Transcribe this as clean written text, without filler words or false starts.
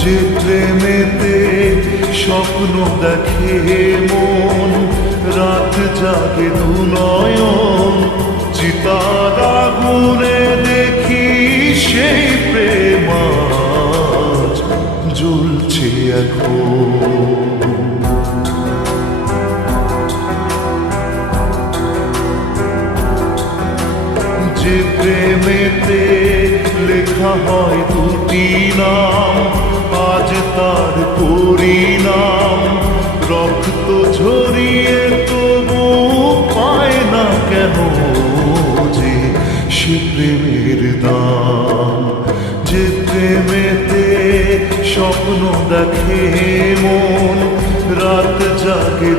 যে প্রেমেতে স্বপ্ন দেখে মন, রাত জাগে দুনয়ন, চিতার আগুনে দেখি সেই প্রেম আজ জ্বলছে এখন। যে প্রেমেতে লেখা হয় দুটি নাম, আজ তার পরিণাম রক্ত ঝরিয়ে তবু পায় না কেন যে সে প্রেমের দাম। যে প্রেমেতে স্বপ্ন দেখে মন, রাত জাগে